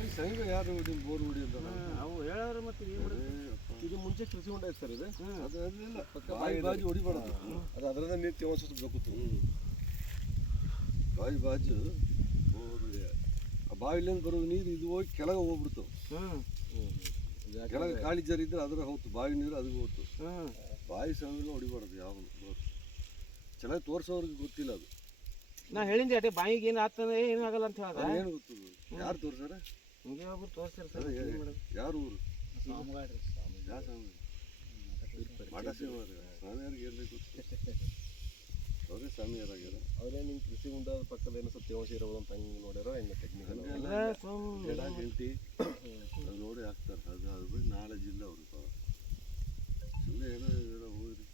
ಬಾವಿ ಸಂಘ ಯಾರು ಬೋರ್ ಹೊಡಿ ಅಂತ ಅವು ಹೇಳೋರು ಮತ್ತೆ ಇದು ಮುಂಚೆ ಕೃಷಿ ಹೊಂಡ ಐತೆ ಸರ್ ಇದು ಅದು ಅದೆಲ್ಲ ಬಾವಿ ಬಾಜು ಹೊಡಿಬಾರ್ದು ಅದು ಅದರಿಂದ ನೀರು ತೇವಾಂಶ ಬೇಕಿತ್ತು ಬಾವಿ ಬಾಜು ಆ ಬಾವಿಲಿಂದ ಬರೋ ನೀರು ಇದು ಹೋಗಿ ಕೆಳಗೆ ಹೋಗ್ಬಿಡ್ತು ಕೆಳಗೆ ಗಾಳಿ ಜರಿ ಇದ್ರೆ ಅದ್ರ ಹೋಗ್ತು ಬಾವಿ ನೀರು ಅದಕ್ಕೆ ಹೋಗ್ತು ಬಾವಿ ಸಂಘ ಹೊಡಿಬಾರ್ದು ಯಾವ ಚೆನ್ನಾಗಿ ತೋರಿಸೋರಿಗೆ ಗೊತ್ತಿಲ್ಲ ಅದು ನಾ ಹೇಳಿದ್ದೆ ಅದೇ ಬಾಯಿಗೆ ಏನು ಆಗ್ತದೆ ಏನು ಆಗಲ್ಲ ಅಂತ ಹೇಳ್ದ ಏನು ಗೊತ್ತದು ಯಾರು ತೋರಿಸಾರ ಹಿಂಗೆ ಒಬ್ರು ತೋರಿಸ್ತಾರೆ ಸರ್ ಯಾರು ಊರು ಯಾವ ಮಠ ಸ್ವಾಮಿಯವ್ರಿಗೆ ಏನು ಗೊತ್ತು ಅವರೇ ಸ್ವಾಮಿಯರಾಗ್ಯಾರ ಅವರೇ ನಿಮ್ಮ ಕೃಷಿ ಹೊಂಡದ ಪಕ್ಕದ ಏನೋ ಸ್ವಲ್ಪ ತೇವಾಂಶ ಇರೋದು ಅಂತ ಹಂಗೆ ನೋಡ್ಯಾರೋ ಹೆಂಗೆ ಟೆಕ್ನಿಕಲ್ ಗಿಡ ಗಂಟಿ ಅದು ನೋಡಿ ಹಾಕ್ತಾರೆ ಅದು ಬಿಟ್ಟು ನಾಲೆಜ್ ಇಲ್ಲ ಅವ್ರಿಗೆ ಸುಮ್ಮನೆ ಏನೋ ಹೋಗ್ರಿ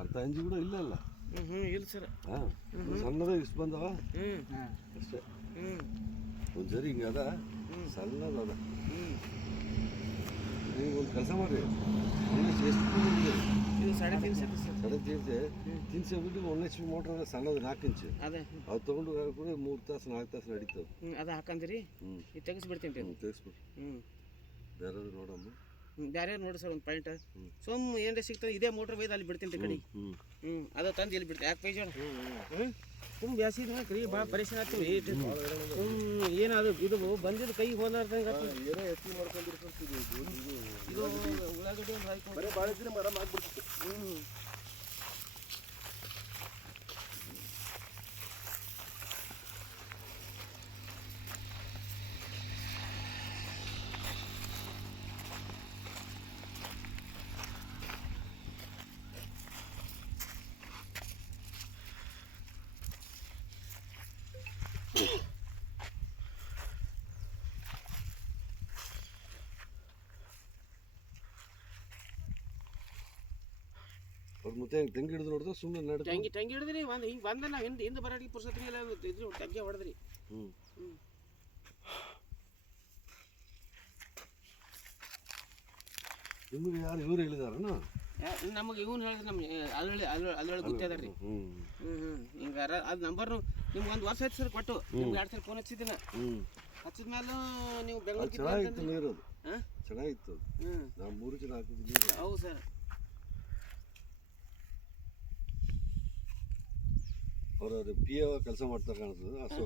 ಅರ್ಧ ಇಂಚು ಕೂಡ ಇಲ್ಲ ಅಲ್ಲ ಇಲ್ಲ ಸರ್ ಹಾಂ ಸಣ್ಣದ ಇಷ್ಟು ಬಂದವ ಅಷ್ಟೇ ಒಂದು ಸರಿ ಹಿಂಗೆ ಅದ ಸಣ್ಣದ ಅದ ನೀವು ಒಂದು ಕೆಲಸ ಮಾಡಿರಿ ಎಷ್ಟು ಇದು 3.5 ಸರ್ 3.5 ತಿನ್ಸಿ ಬಿಟ್ಟು 1 HP ಮೋಟ್ರ್ ಸಣ್ಣದು 4 ಇಂಚು ಅದೇ ಅದು ತೊಗೊಂಡು ಕೂಡ 3 ತಾಸು 4 ತಾಸು ನಡೀತದೆ ಅದು ಹಾಕಂದಿರಿ ಇದು ತೆಗಿಸ್ಬಿಡ್ತೀನಿ ತೆಗಿಸ್ಬಿಟ್ಟು ಬೇರೆ ನೋಡಮ್ಮ ಬೇರೆ ನೋಡಿ ಸರ್ ಒಂದು ಪಾಯಿಂಟ್ ಸುಮ್ ಏನ್ರ ಸಿಗ್ತದೆ ಇದೇ ಮೋಟ್ರ್ ಬೈದು ಅಲ್ಲಿ ಬಿಡ್ತೀನಿ ಕಡೆ ಅದು ತಂದು ಇಲ್ಲಿ ಬಿಡ್ತೀನಿ ಯಾಕೆ ಪೈಜ ತುಂಬ ಬ್ಯಾಸಿದ ಕರಿ ಭಾಳ ಪರಿಶ್ರಮ ಆಗ್ತೀವಿ ಏನದು ಇದು ಬಂದಿದ್ದು ಕೈ ಹೋಲಾರ್ದಂಗೆ ಏನೋ ಎತ್ತಿ ಮಾಡ್ಕೊಂಡಿರ್ತೀವಿ ಇದು ಉಳ್ಳಾಗಡ್ಡಿ ಒಂದು ಹಾಕಿ ಭಾಳ ಇದ್ರೆ ಮರ ಮಾಡ್ಬಿಡ್ತೀವಿ ಅವ್ರು ಮತ್ತೆ ತೆಂಗಿ ಹಿಡಿದು ನೋಡಿದ್ರೆ ಸುಮ್ಮನೆ ನಡೆ ಟಂಗಿ ಹಿಡಿದ್ರಿ ಒಂದು ಹಿಂಗೆ ಬಂದ ನಾವು ಹಿಂದೆ ಬರಾಟಿಗೆ ಪುರ್ಸತ್ರಿ ಎಲ್ಲ ಇದ್ರಿ ಟಂಗಿ ಹೊಡೆದ್ರಿ ನಿಮಗೆ ಯಾರು ಇವ್ರು ಹೇಳಿದಾರನ ನಮಗೆ ಇವನು ಹೇಳಿದ್ರೆ ನಮ್ಮ ಅದ್ರೊಳಗೆ ಗೊತ್ತದ ಹಿಂಗೆ ಅದು ನಂಬರ್ನು ನಿಮ್ಗೆ ಒಂದು ವರ್ಷ ಆಯ್ತು ಸರ್ ಕೊಟ್ಟು ನಿಮ್ಗೆ 2 ಸಲ ಫೋನ್ ಹಚ್ಚಿದ್ದೀನ ಹಚ್ಚಿದ್ಮೇಲೆ ನೀವು ಬೆಂಗಳೂರಿಗೆ ಚೆನ್ನಾಗಿತ್ತು ನೀರು ಅದು ಚೆನ್ನಾಗಿತ್ತು ನಾವು 3 ಜನ ಹಾಕಿದ್ವಿ ಹೌದು ಸರ್ ಅವರು ಪಿ ಎ ಕೆಲಸ ಮಾಡ್ತಾರೆ ಕಾಣ್ತದೆ ಹಸು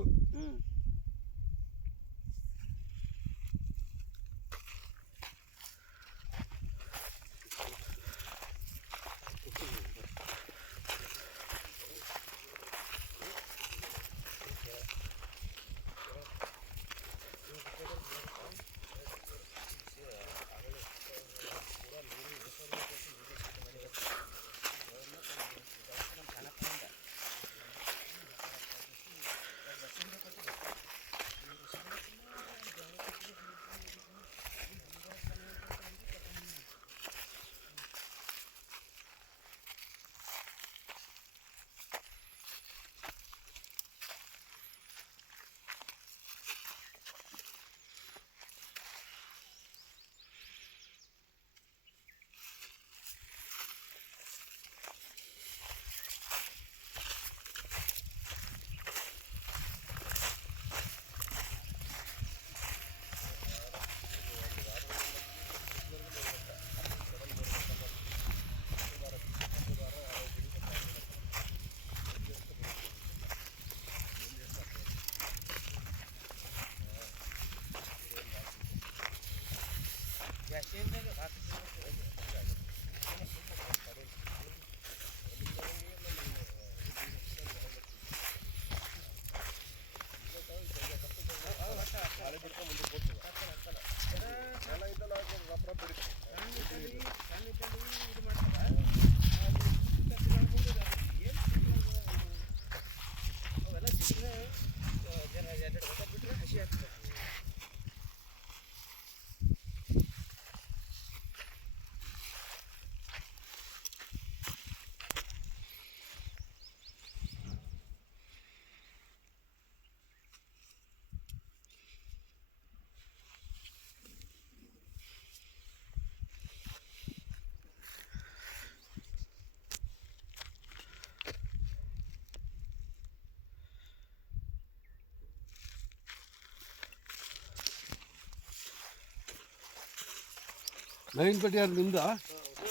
ಮೇವಿನ ಪಟ್ಟಿ ಯಾರು ನಿಮ್ದ?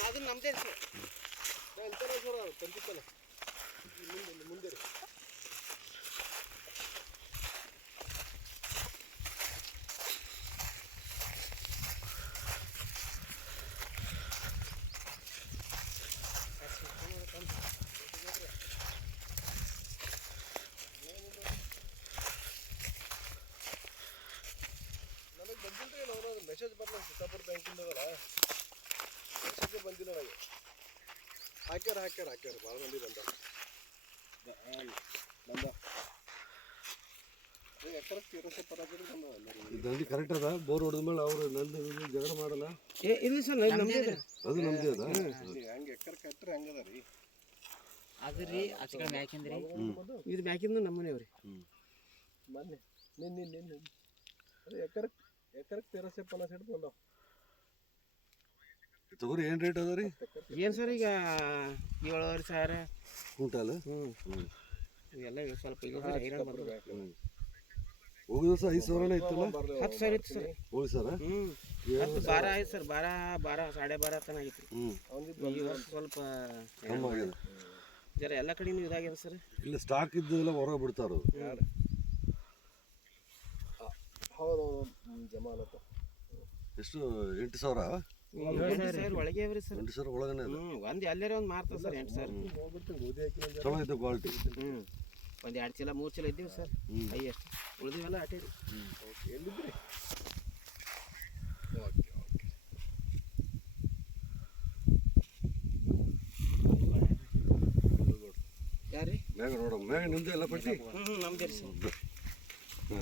ಅದು ನಮ್ಮದೇ ಸರ್. ಮುಂದೆ ನನಗೆ ಬಂದಿಲ್ಲ ಅವನು ಮೆಸೇಜ್ ಬರಲ್ಲ ಸಿದ್ದಾಪುರ ಬ್ಯಾಂಕಿಂದಲ್ಲ ಮೆಸೇಜೇ ಬಂದಿಲ್ಲ ನನಗೆ. ಹಾಕ್ಯಾರ ಭಾಳ ಮಂದಿ ಬಂದ ದಂಡಿ ಕರೆಕ್ಟ್ ಅದ. ಬೋರ್ ಹೊಡೆದ ಮೇಲೆ ಅವ್ರು ನಂದು ಜಗಳ ಮಾಡಲ್ಲ. ಇಲ್ಲ ಸರ್ ನಮ್ಮದೇ ಅದು ನಮ್ದೇ ಅದ. ಹೆಂಗೆ ಎಕರೆ ಕಟ್ಟರೆ ಹಂಗದ ರೀ ಅದು ರೀ ಆಚೆ ಮ್ಯಾಕಿಂದ್ರಿ ಇದು ಮ್ಯಾಕಿಂದು ನಮ್ಮನೆ ಅವ್ರಿ. ಮೊನ್ನೆ ನಿನ್ನೆ ಅದು ಎಕರೆಕ್ಕೆ 1350 ಬಂದಾವ. ತೊಗರಿ ಏನು ರೇಟ್ ಅದ ರೀ? ಏನು ಸರ್ ಈಗ 7,500 ಕ್ವಿಂಟಾಲ್. ಇವೆಲ್ಲ ಸ್ವಲ್ಪ ಈಗ ಹೈರಾಣ ಬಂದದ. ಹೋಗಿದ ವರ್ಷ 5,000 ಇತ್ತಲ್ಲ? 10,000 ಇತ್ತು ಸರ್. ಹೋಗಿ ಸರ್ 12 ಆಯ್ತು ಸರ್. 12 12.5 ತನಕ ಆಗಿತ್ತು ರೀ. ಈ ವರ್ಷ ಸ್ವಲ್ಪ ಕಮ್ಮಿ ಆಗ್ಯದ. ಜರ ಎಲ್ಲ ಕಡೆನೂ ಇದಾಗ್ಯದ ಸರ್. ಇಲ್ಲ ಸ್ಟಾಕ್ ಇದ್ದೆಲ್ಲ ಹೊರಗೆ ಬಿಡ್ತಾರ. ಹೌದು ಜಮಾನತ ಎಷ್ಟು 8,000? 8,000 ಒಳಗೆ ಅವ್ರಿ ಸರ್. 8,000 ಒಳಗನೆ ಒಂದು ಎಲ್ಲರೇ ಒಂದು ಮಾರ್ತದೆ ಸರ್. 8,000 ಚಲೋ ಐತೆ ಕ್ವಾಲಿಟಿ. ಒಂದು 2 ಚೀಲ 3 ಚೀಲ ಇದ್ದೀವಿ ಸರ್. ಎಷ್ಟು ಉಳಿದಿವೆಲ್ಲ ಅಟೇ ರೀ. ಎಲ್ಲಿದ್ರಿ? ಯಾರು ರೀ? ಮ್ಯಾಗ ನೋಡಮ್ಮ ಮ್ಯಾಗ ನಿಮ್ದೆ ಎಲ್ಲ ಪಟ್ಟಿ. ನಮ್ದೇ ರೀ ಸರ್. ಹ್ಞೂ